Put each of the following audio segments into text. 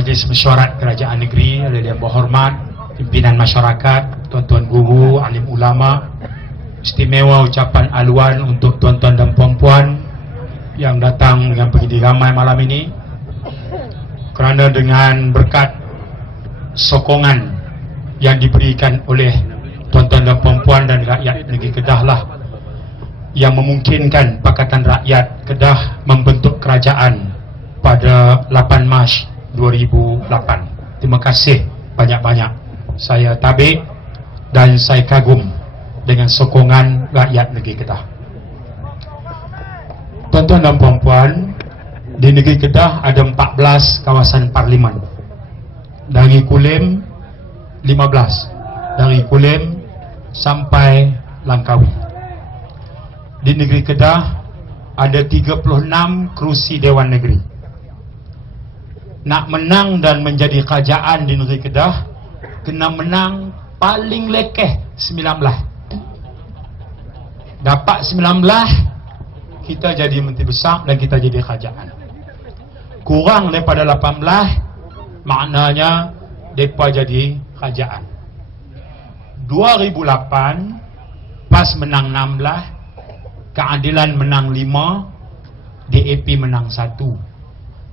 Majlis Mesyuarat Kerajaan Negeri yang berhormat, pimpinan masyarakat, tuan-tuan guru, alim ulama, istimewa ucapan aluan untuk tuan-tuan dan puan-puan yang datang dengan begitu ramai malam ini, kerana dengan berkat sokongan yang diberikan oleh tuan-tuan dan puan-puan dan rakyat negeri Kedah lah yang memungkinkan Pakatan Rakyat Kedah membentuk kerajaan pada 8 Mac 2008. Terima kasih banyak-banyak. Saya tabik dan saya kagum dengan sokongan rakyat negeri Kedah. Tuan-tuan dan puan-puan, di negeri Kedah ada 14 kawasan parlimen. Dari Kulim 15, dari Kulim sampai Langkawi. Di negeri Kedah ada 36 kerusi Dewan Negeri. Nak menang dan menjadi kerajaan di negeri Kedah, kena menang paling lekeh 19. Dapat 19, kita jadi menteri besar dan kita jadi kerajaan. Kurang daripada 18, maknanya mereka jadi kerajaan. 2008 PAS menang 16, Keadilan menang 5, DAP menang 1.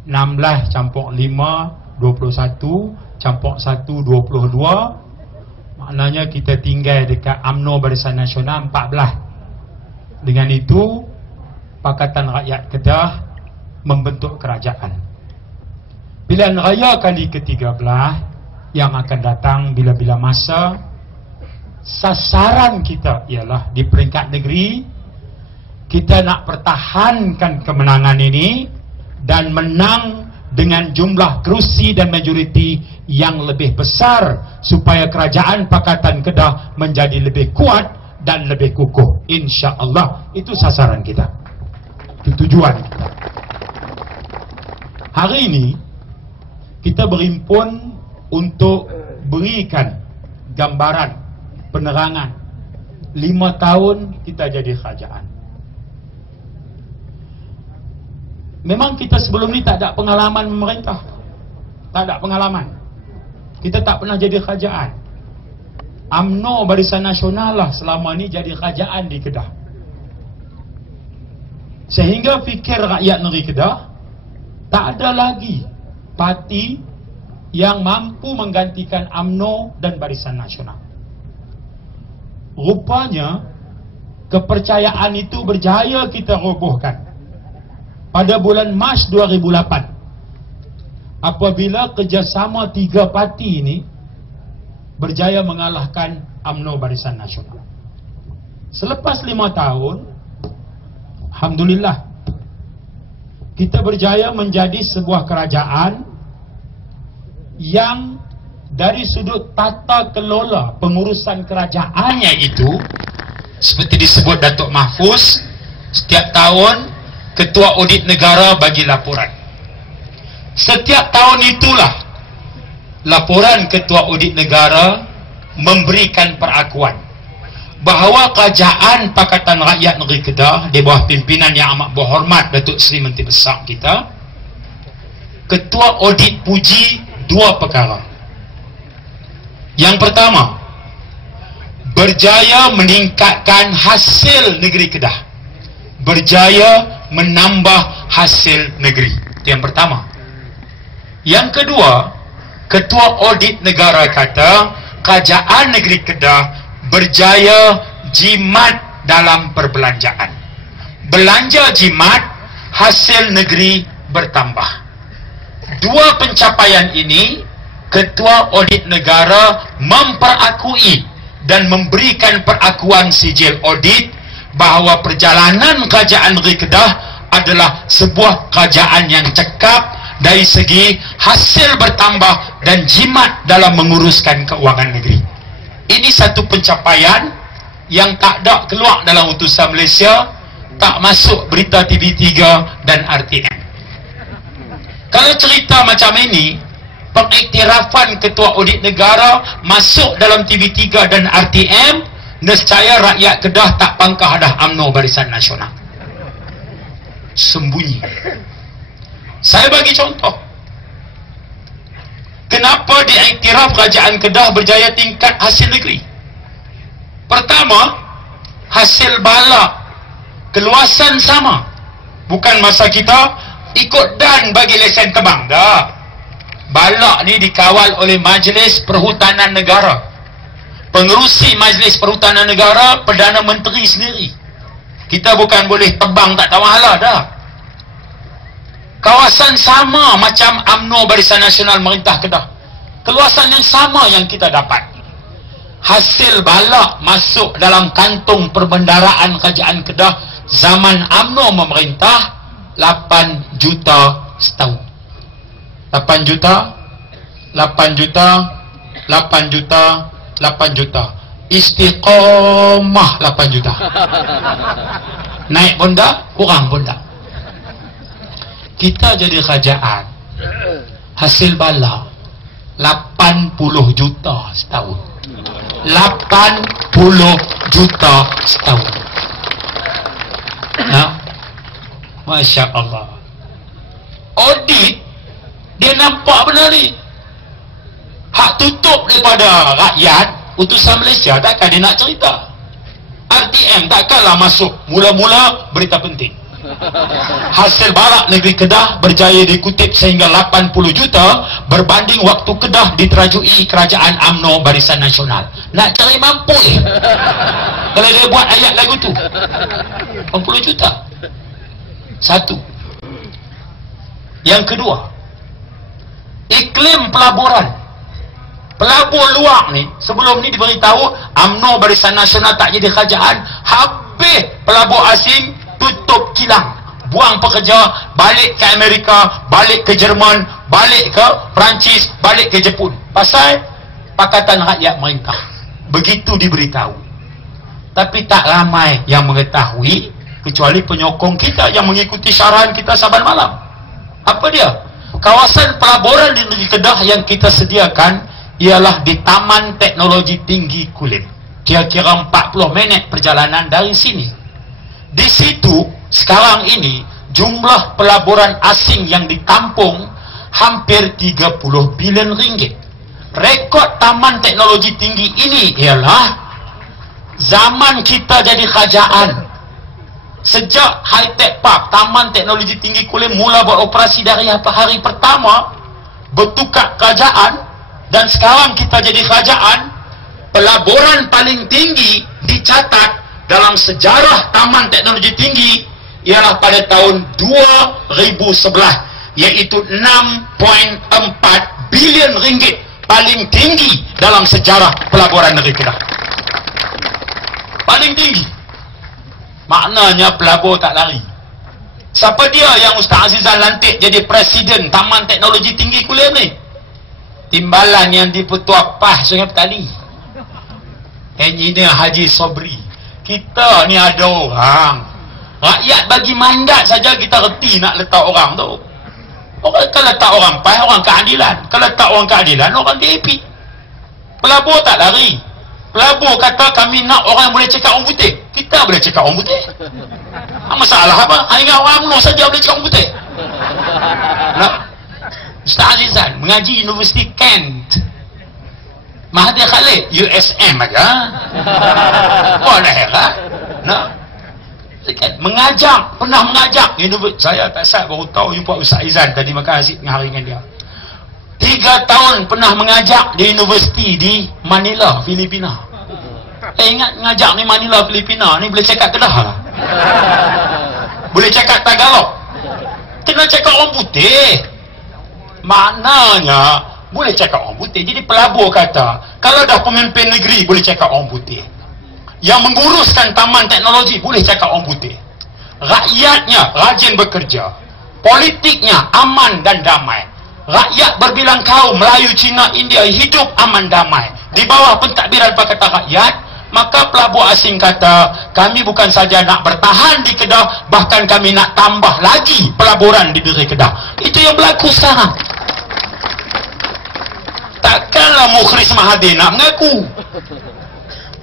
16 campur 5 21, campur 1 22, maknanya kita tinggal dekat UMNO Barisan Nasional 14. Dengan itu Pakatan Rakyat Kedah membentuk kerajaan. Pilihan raya kali ke-13 yang akan datang bila-bila masa, sasaran kita ialah di peringkat negeri kita nak pertahankan kemenangan ini dan menang dengan jumlah kerusi dan majoriti yang lebih besar supaya kerajaan Pakatan Kedah menjadi lebih kuat dan lebih kukuh. InsyaAllah itu sasaran kita, itu tujuan kita. Hari ini kita berhimpun untuk berikan gambaran, penerangan 5 tahun kita jadi kerajaan. Memang kita sebelum ni tak ada pengalaman memerintah, tak ada pengalaman. Kita tak pernah jadi kerajaan. UMNO Barisan Nasional lah selama ni jadi kerajaan di Kedah. Sehingga fikir rakyat negeri Kedah, tak ada lagi parti yang mampu menggantikan UMNO dan Barisan Nasional. Rupanya kepercayaan itu berjaya kita robohkan pada bulan Mac 2008 apabila kerjasama 3 parti ini berjaya mengalahkan UMNO Barisan Nasional. Selepas 5 tahun, alhamdulillah, kita berjaya menjadi sebuah kerajaan yang dari sudut tata kelola pengurusan kerajaannya itu, seperti disebut Datuk Mahfuz, setiap tahun Ketua Audit Negara bagi laporan. Setiap tahun itulah laporan Ketua Audit Negara memberikan perakuan bahawa kerajaan Pakatan Rakyat Negeri Kedah di bawah pimpinan yang amat berhormat Datuk Seri Menteri Besar kita, Ketua Audit puji 2 perkara. Yang pertama, berjaya meningkatkan hasil negeri Kedah, berjaya menambah hasil negeri. Itu yang pertama. Yang kedua, Ketua Audit Negara kata kerajaan negeri Kedah berjaya jimat dalam perbelanjaan. Belanja jimat, hasil negeri bertambah. 2 pencapaian ini Ketua Audit Negara memperakui dan memberikan perakuan sijil audit bahawa perjalanan kerajaan negeri Kedah adalah sebuah kerajaan yang cekap dari segi hasil bertambah dan jimat dalam menguruskan keuangan negeri. Ini satu pencapaian yang tak ada keluar dalam utusan Malaysia, tak masuk berita TV3 dan RTM. Kalau cerita macam ini, pengiktirafan Ketua Audit Negara masuk dalam TV3 dan RTM, nescaya rakyat Kedah tak pangkah dah UMNO Barisan Nasional. Sembunyi. Saya bagi contoh. Kenapa diiktiraf kerajaan Kedah berjaya tingkat hasil negeri? Pertama, hasil bala, keluasan sama. Bukan masa kita ikut dan bagi lesen terbang. Dah. Bala ni dikawal oleh Majlis Perhutanan Negara. Pengerusi Majlis Perhutanan Negara, Perdana Menteri sendiri. Kita bukan boleh terbang tak tahu hala dah. Kawasan sama macam UMNO Barisan Nasional Merintah Kedah. Keluasan yang sama yang kita dapat. Hasil bala masuk dalam kantung perbendaraan kerajaan Kedah zaman UMNO memerintah 8 juta setahun. 8 juta 8 juta 8 juta 8 juta. Istiqomah 8 juta. Naik pun tak, kurang pun tak. Kita jadi kerajaan, hasil bala 80 juta setahun. 80 juta setahun. Nah, Masya Allah. Audit, dia nampak benar ni. Hak tutup daripada rakyat, utusan Malaysia takkan dia nak cerita. RTM takkanlah masuk mula-mula berita penting. Hasil barak negeri Kedah berjaya dikutip sehingga 80 juta berbanding waktu Kedah diterajui kerajaan UMNO Barisan Nasional. Nak cari mampu kalau dia buat ayat lagu tu. 80 juta. Satu. Yang kedua, iklim pelaburan. Pelabur luar ni, sebelum ni diberitahu UMNO Barisan Nasional tak jadi kerajaan, habis pelabur asing tutup kilang, buang pekerja, balik ke Amerika, balik ke Jerman, balik ke Perancis, balik ke Jepun. Pasal Pakatan Rakyat Merintah. Begitu diberitahu. Tapi tak ramai yang mengetahui, kecuali penyokong kita yang mengikuti syarahan kita saban malam. Apa dia? Kawasan pelaburan di negeri Kedah yang kita sediakan ialah di Taman Teknologi Tinggi Kulim. Kira-kira 40 minit perjalanan dari sini. Di situ sekarang ini jumlah pelaburan asing yang ditampung hampir 30 bilion ringgit. Rekod Taman Teknologi Tinggi ini ialah zaman kita jadi kerajaan. Sejak High Tech Park, Taman Teknologi Tinggi Kulim mula beroperasi dari hari pertama bertukar kerajaan, dan sekarang kita jadi kerajaan, pelaburan paling tinggi dicatat dalam sejarah Taman Teknologi Tinggi ialah pada tahun 2011, iaitu 6.4 bilion ringgit, paling tinggi dalam sejarah pelaburan negeri Kedah. Paling tinggi. Maknanya pelabur tak lari. Siapa dia yang Ustaz Azizan lantik jadi presiden Taman Teknologi Tinggi Kulim ni? Timbalan yang di Petua Pah Sungai Petani, Engineer Haji Sobri. Kita ni ada orang, rakyat bagi mandat saja kita reti nak letak orang tu. Orang kalau letak orang PAS, orang keadilan. Kalau letak orang keadilan, orang DAP. Pelabur tak lari. Pelabur kata kami nak orang yang boleh cakap orang putih. Kita boleh cakap orang putih. Masalah apa? Hanya orang UMNO saja boleh cakap orang putih. Nah, Ustaz Azizan mengaji Universiti Kent, Mahathir Khalid USM aja. Boleh heran. Nah, mengajak, pernah mengajak saya tak sah baru tahu jumpa Ustaz Azizan tadi makan nasi dengan hari dengan dia. 3 tahun pernah mengajak di universiti di Manila, Filipina. Ingat mengajak ni Manila, Filipina ni boleh cakap Kedah lah. Boleh cakap Tagalog. Kena cakap orang putih. Maknanya boleh cakap orang putih. Jadi pelabur kata kalau dah pemimpin negeri boleh cakap orang putih, yang menguruskan Taman Teknologi boleh cakap orang putih, rakyatnya rajin bekerja, politiknya aman dan damai, rakyat berbilang kaum Melayu, Cina, India hidup aman damai di bawah pentadbiran Pakatan Rakyat. Maka pelabur asing kata kami bukan saja nak bertahan di Kedah, bahkan kami nak tambah lagi pelaburan di negeri Kedah. Itu yang berlaku sekarang. Takkanlah Mukhris Mahathir nak mengaku.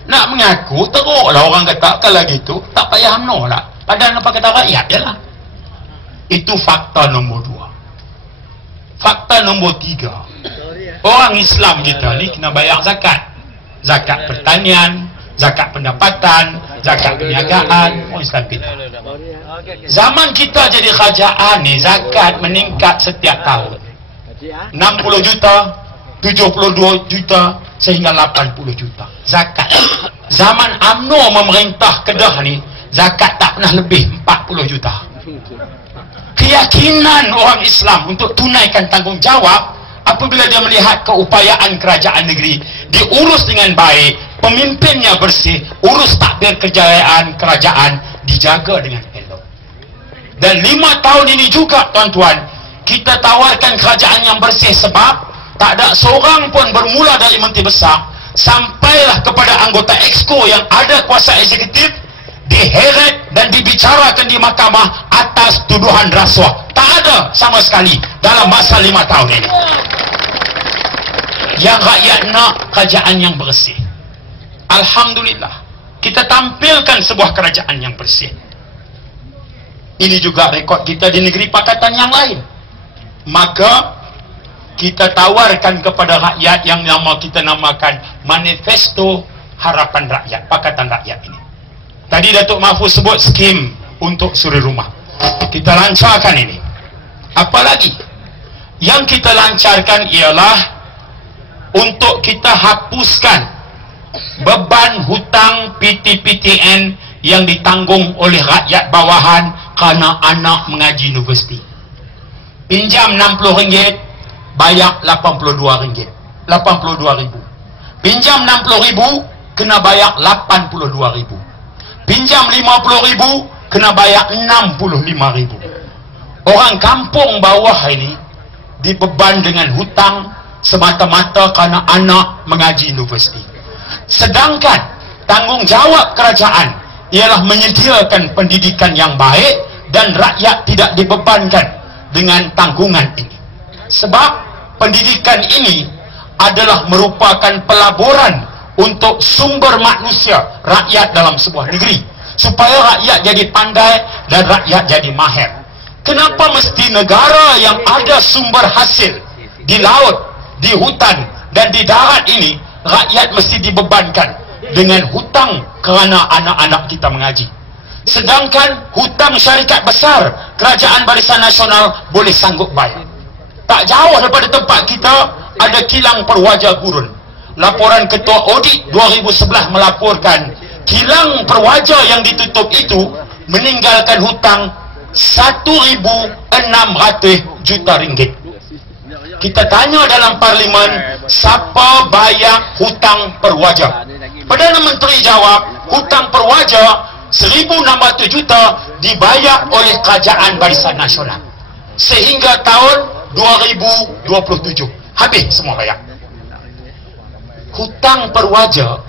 Nak mengaku teruklah orang kata kalau gitu tak payah UMNO lah, padahal Pakatan Rakyat je lah. Itu fakta nombor 2. Fakta nombor 3, Orang Islam kita ni kena bayar zakat. Zakat pertanian, zakat pendapatan, zakat perniagaan. Orang Islam kita. Zaman kita jadi kerajaan ni, zakat meningkat setiap tahun. 60 juta, 72 juta, sehingga 80 juta. Zakat. Zaman UMNO memerintah Kedah ni, zakat tak pernah lebih 40 juta. Keyakinan orang Islam untuk tunaikan tanggungjawab apabila dia melihat keupayaan kerajaan negeri diurus dengan baik, pemimpinnya bersih, urus takbir kejayaan kerajaan dijaga dengan elok. Dan 5 tahun ini juga tuan-tuan, kita tawarkan kerajaan yang bersih sebab tak ada seorang pun bermula dari menteri besar sampailah kepada anggota Exco yang ada kuasa eksekutif diheret dan dibicarakan di mahkamah atas tuduhan rasuah. Tak ada sama sekali dalam masa 5 tahun ini. Yang rakyat nak kerajaan yang bersih. Alhamdulillah, kita tampilkan sebuah kerajaan yang bersih. Ini juga rekod kita di negeri pakatan yang lain. Maka kita tawarkan kepada rakyat yang kita namakan Manifesto Harapan Rakyat, Pakatan Rakyat ini. Tadi Datuk Mahfuz sebut skim untuk suri rumah. Kita lancarkan ini. Apalagi yang kita lancarkan ialah untuk kita hapuskan beban hutang PTPTN yang ditanggung oleh rakyat bawahan kerana anak mengaji universiti. Pinjam RM60, bayar RM82. 82,000. Pinjam RM60,000, kena bayar RM82,000. Pinjam RM50,000, kena bayar RM65,000. Orang kampung bawah ini dibeban dengan hutang semata-mata kerana anak mengaji universiti. Sedangkan tanggungjawab kerajaan ialah menyediakan pendidikan yang baik dan rakyat tidak dibebankan dengan tanggungan ini. Sebab pendidikan ini adalah merupakan pelaburan untuk sumber manusia rakyat dalam sebuah negeri, supaya rakyat jadi pandai dan rakyat jadi mahir. Kenapa mesti negara yang ada sumber hasil di laut, di hutan dan di darat ini, rakyat mesti dibebankan dengan hutang kerana anak-anak kita mengaji? Sedangkan hutang syarikat besar, Kerajaan Barisan Nasional boleh sanggup bayar. Tak jauh daripada tempat kita ada kilang Perwaja Gurun. Laporan Ketua Audit 2011 melaporkan kilang Perwaja yang ditutup itu meninggalkan hutang 1,600 juta ringgit. Kita tanya dalam parlimen, siapa bayar hutang Perwaja? Perdana Menteri jawab, hutang Perwaja 1,600 juta dibayar oleh Kerajaan Barisan Nasional. Sehingga tahun 2027 habis semua bayar. Hutang Perwaja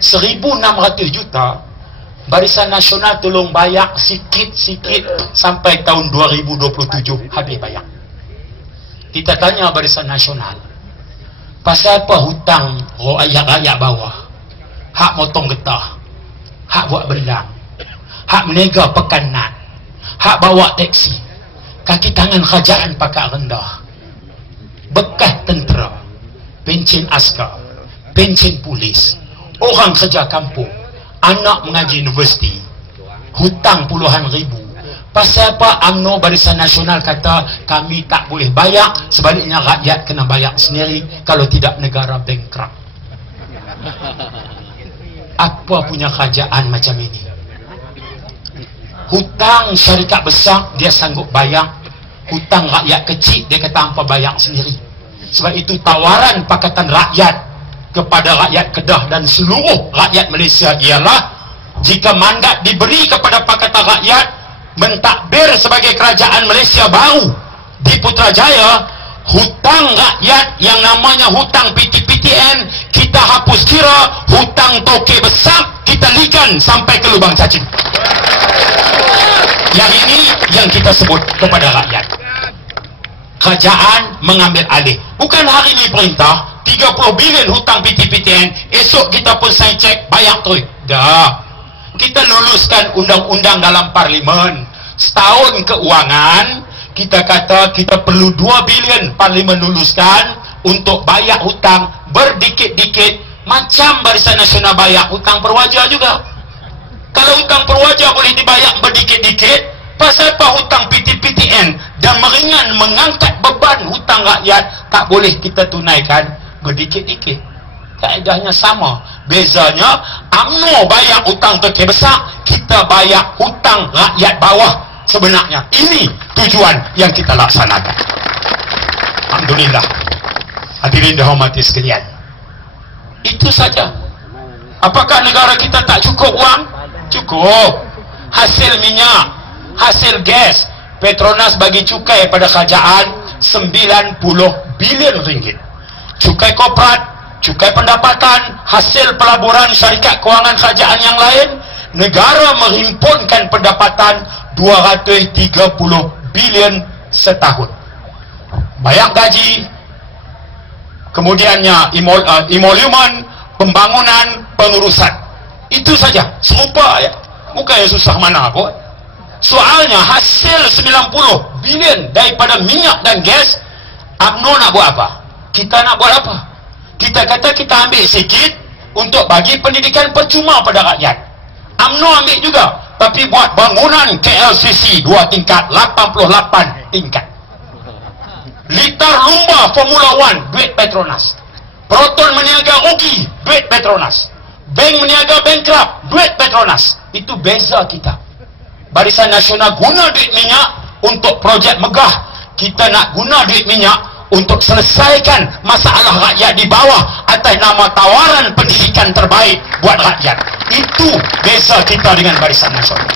1,600 juta, Barisan Nasional tolong bayar sikit-sikit sampai tahun 2027 habis bayar. Kita tanya Barisan Nasional, pasal apa hutang rakyat bawah? Hak motong getah, hak buat belang, hak menega pekanan, hak bawa teksi, kaki tangan kerajaan pakat rendah, bekas tentera, pencen askar, pencen polis, orang kerja kampung, anak mengaji universiti, hutang puluhan ribu. Pasal apa UMNO Barisan Nasional kata kami tak boleh bayar, sebaliknya rakyat kena bayar sendiri, kalau tidak negara bankrupt. Apa punya kerajaan macam ini? Hutang syarikat besar dia sanggup bayar, hutang rakyat kecil dia kata hampa bayar sendiri. Sebab itu tawaran Pakatan Rakyat kepada rakyat Kedah dan seluruh rakyat Malaysia ialah, jika mandat diberi kepada Pakatan Rakyat mentadbir sebagai kerajaan Malaysia baru di Putrajaya, hutang rakyat yang namanya hutang PTPTN kita hapus kira, hutang toke besar kita ligan sampai ke lubang cacing. Yang ini yang kita sebut kepada rakyat. Kerajaan mengambil alih. Bukan hari ini perintah 30 bilion hutang PTPTN, esok kita pun sign cek bayar terus. Dah. Kita luluskan undang-undang dalam parlimen. Setahun keuangan, kita kata kita perlu 2 bilion parlimen luluskan, untuk bayar hutang berdikit-dikit, macam Barisan Nasional bayar hutang perwaja juga. Kalau hutang perwaja boleh dibayar berdikit-dikit, pasal apa hutang PTPTN dan meringan mengangkat beban hutang rakyat tak boleh kita tunaikan berdikit-dikit? Kaedahnya sama. Bezanya UMNO bayar hutang terkait besar, kita bayar hutang rakyat bawah. Sebenarnya ini tujuan yang kita laksanakan. Alhamdulillah. Hadirin dihormati sekalian, itu saja. Apakah negara kita tak cukup wang? Cukup. Hasil minyak, hasil gas, Petronas bagi cukai pada kerajaan 90 bilion ringgit. Cukai korporat, cukai pendapatan, hasil pelaburan syarikat kewangan kerajaan yang lain, negara menghimpunkan pendapatan 230 bilion setahun. Bayar gaji, kemudiannya emolumen, pembangunan, pengurusan. Itu saja. Serupa ya. Bukan yang susah mana pun. Soalnya hasil 90 bilion daripada minyak dan gas, UMNO nak buat apa? Kita nak buat apa? Kita kata kita ambil sikit untuk bagi pendidikan percuma pada rakyat. UMNO ambil juga, tapi buat bangunan KLCC 2 tingkat, 88 tingkat. Liter lumba Formula 1, duit Petronas. Proton meniaga rugi, duit Petronas. Bank meniaga bankrupt, duit Petronas. Itu beza kita. Barisan Nasional guna duit minyak untuk projek megah. Kita nak guna duit minyak untuk selesaikan masalah rakyat di bawah atas nama tawaran pendidikan terbaik buat rakyat. Itu beza kita dengan Barisan Nasional.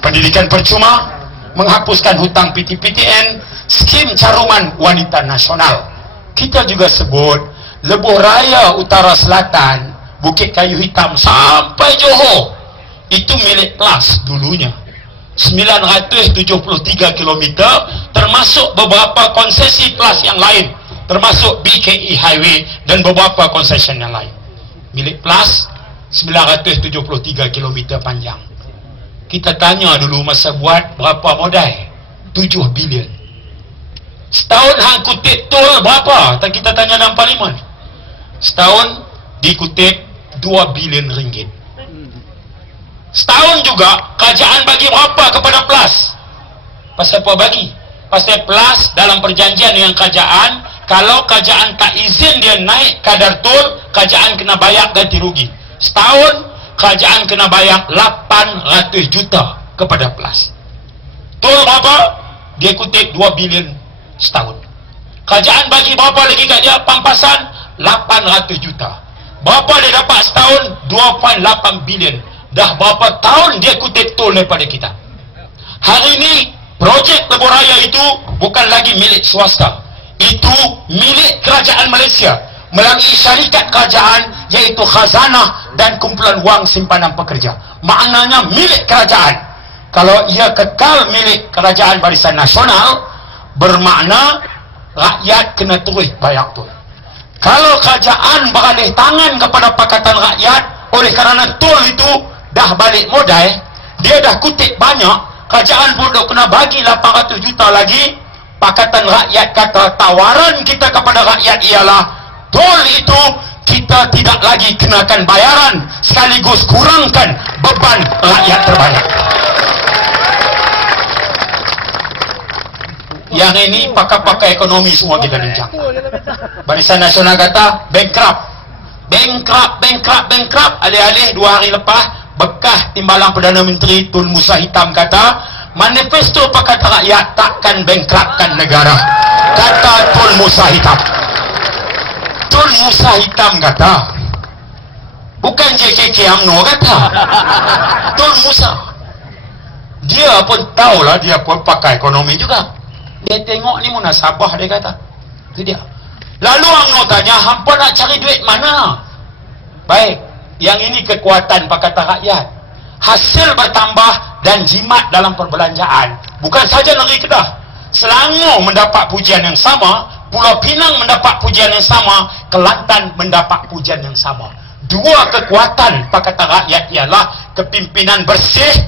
Pendidikan percuma, menghapuskan hutang PTPTN, skim caruman wanita nasional. Kita juga sebut Lebuh Raya Utara Selatan, Bukit Kayu Hitam sampai Johor, itu milik PLAS dulunya. 973 km, termasuk beberapa konsesi PLAS yang lain, termasuk BKE Highway dan beberapa concession yang lain. Milik PLAS 973 km panjang. Kita tanya dulu masa buat berapa modal? 7 bilion. Setahun hang kutip tol berapa? Kita tanya dalam parlimen. Setahun dikutip 2 bilion ringgit. Setahun juga kerajaan bagi berapa kepada PLAS? Pasal apa bagi? Pasal PLAS dalam perjanjian dengan kerajaan, kalau kerajaan tak izin dia naik kadar tol, kerajaan kena bayar ganti rugi. Setahun kerajaan kena bayar 800 juta kepada PLAS. Tol berapa? Dia kutip 2 bilion setahun. Kerajaan bagi berapa lagi kat dia? Pampasan 800 juta. Berapa dia dapat setahun? 2.8 bilion. Dah berapa tahun dia kutip tol daripada kita. Hari ini projek Lebuh Raya itu bukan lagi milik swasta, itu milik kerajaan Malaysia melalui syarikat kerajaan, iaitu khazanah dan kumpulan wang simpanan pekerja. Maknanya milik kerajaan. Kalau ia kekal milik kerajaan Barisan Nasional, bermakna rakyat kena terus bayar tol. Kalau kerajaan beralih tangan kepada Pakatan Rakyat, oleh kerana tol itu dah balik modal, dia dah kutip banyak, kerajaan pun kena bagi 800 juta lagi. Pakatan Rakyat kata tawaran kita kepada rakyat ialah tol itu kita tidak lagi kenakan bayaran, sekaligus kurangkan beban rakyat terbanyak. Yang ini pakar-pakar ekonomi semua kita bincang. Barisan Nasional kata bankrupt. Alih-alih 2 hari lepas, bekas Timbalan Perdana Menteri Tun Musa Hitam kata, manifesto Pakatan Rakyat takkan bankruptkan negara. Kata Tun Musa Hitam. Tun Musa Hitam kata, bukan JKK UMNO kata. Tun Musa. Dia pun tahulah, dia pun pakar ekonomi juga. Dia tengok ni munasabah, dia kata. Itu dia. Lalu UMNO tanya, hampa nak cari duit mana? Baik, yang ini kekuatan Pakatan Rakyat. Hasil bertambah dan jimat dalam perbelanjaan. Bukan saja negeri Kedah, Selangor mendapat pujian yang sama, Pulau Pinang mendapat pujian yang sama, Kelantan mendapat pujian yang sama. Dua kekuatan Pakatan Rakyat ialah kepimpinan bersih,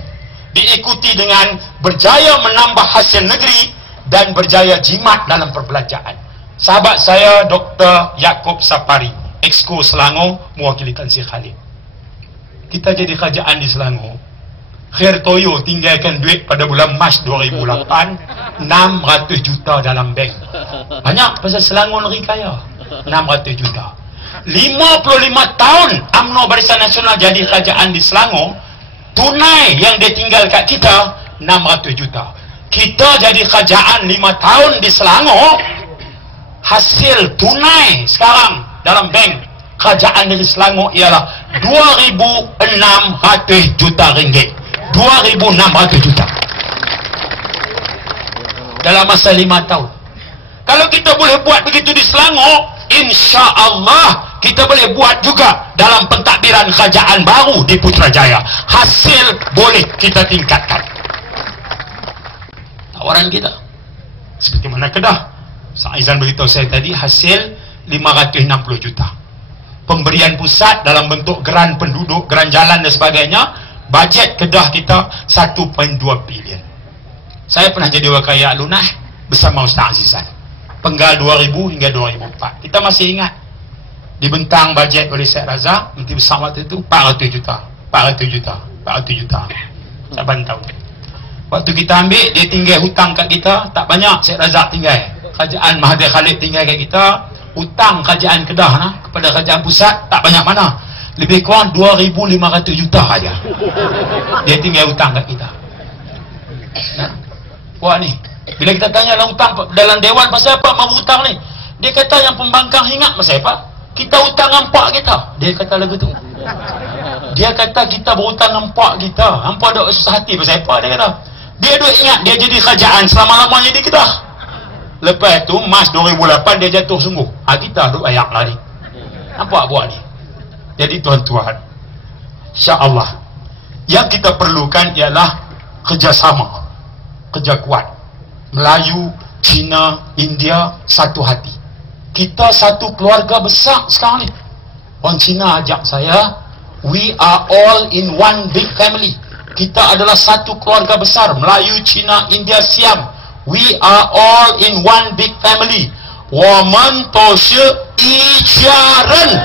diikuti dengan berjaya menambah hasil negeri dan berjaya jimat dalam perbelanjaan. Sahabat saya Dr. Yaakob Sapari, Exco Selangor, mewakili Tan Sri Khalid. Kita jadi kerajaan di Selangor. Khair Toyo tinggalkan duit pada bulan Mac 2008 600 juta dalam bank. Banyak pasal Selangor negeri kaya. 600 juta. 55 tahun UMNO Barisan Nasional jadi kerajaan di Selangor, tunai yang dia tinggal kat kita 600 juta. Kita jadi kerajaan 5 tahun di Selangor, hasil tunai sekarang dalam bank kerajaan negeri Selangor ialah 2,600 juta ringgit. 2,600 juta dalam masa 5 tahun. Kalau kita boleh buat begitu di Selangor, insya-Allah kita boleh buat juga dalam pentadbiran kerajaan baru di Putrajaya. Hasil boleh kita tingkatkan. Tawaran kita seperti mana Kedah, Saizan beritahu saya tadi, hasil 560 juta. Pemberian pusat dalam bentuk geran penduduk, geran jalan dan sebagainya. Bajet Kedah kita 1.2 bilion. Saya pernah jadi wakil rakyat lunas bersama Ustaz Azizan. Penggal 2000 hingga 2004. Kita masih ingat. Dibentang bajet oleh Syed Razak, Menteri Besar waktu itu 400 juta. 400 juta. 400 juta. Saya bantau. Waktu kita ambil, dia tinggal hutang kat kita, tak banyak Syed Razak tinggal. Kerajaan Mahathir Khalid tinggal kat kita, hutang kerajaan Kedah kepada kerajaan pusat tak banyak mana. Lebih kurang 2,500 juta aja. Dia tinggal hutang kat kita. Wah ni, bila kita tanya dalam hutang dalam dewan pasal apa mau hutang ni, dia kata yang pembangkang ingat pasal apa? Kita hutang dengan pak kita. Dia kata lagu tu. Dia kata kita berhutang dengan pak kita. Hampa duk susah hati pasal apa? Dia kata. Dia duk ingat dia jadi kerajaan selama-lamanya di Kedah. Lepas tu Mac 2008 dia jatuh sungguh. Kita duk ayak lari. Nampak buat ni? Jadi tuan-tuan, insya-Allah yang kita perlukan ialah kerjasama, kerja kuat. Melayu, Cina, India satu hati. Kita satu keluarga besar sekarang ni. Orang Cina ajak saya, we are all in one big family. Kita adalah satu keluarga besar. Melayu, Cina, India, Siam. We are all in one big family. 我们都是一家人.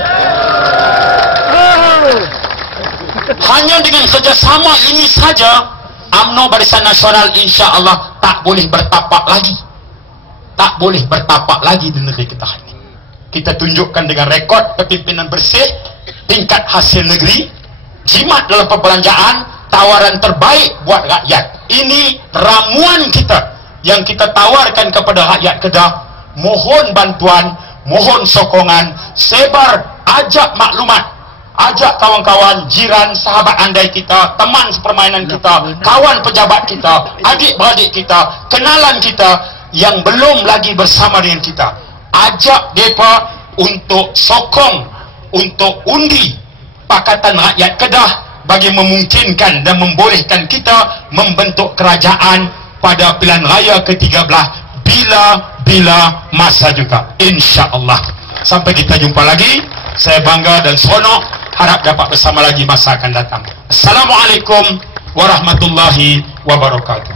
Hanya dengan kerjasama ini saja, UMNO Barisan Nasional insya-Allah tak boleh bertapak lagi. Tak boleh bertapak lagi di negeri kita ini. Kita tunjukkan dengan rekod kepimpinan bersih, tingkat hasil negeri, jimat dalam perbelanjaan, tawaran terbaik buat rakyat. Ini ramuan kita yang kita tawarkan kepada rakyat Kedah. Mohon bantuan, mohon sokongan, sebar, ajak maklumat, ajak kawan-kawan, jiran, sahabat andai kita, teman sepermainan kita, kawan pejabat kita, adik-beradik kita, kenalan kita yang belum lagi bersama dengan kita. Ajak mereka untuk sokong, untuk undi Pakatan Rakyat Kedah bagi memungkinkan dan membolehkan kita membentuk kerajaan pada pilihan raya ke-13 bila masa juga, insya-Allah. Sampai kita jumpa lagi. Saya bangga dan seronok, harap dapat bersama lagi masa akan datang. Assalamualaikum warahmatullahi wabarakatuh.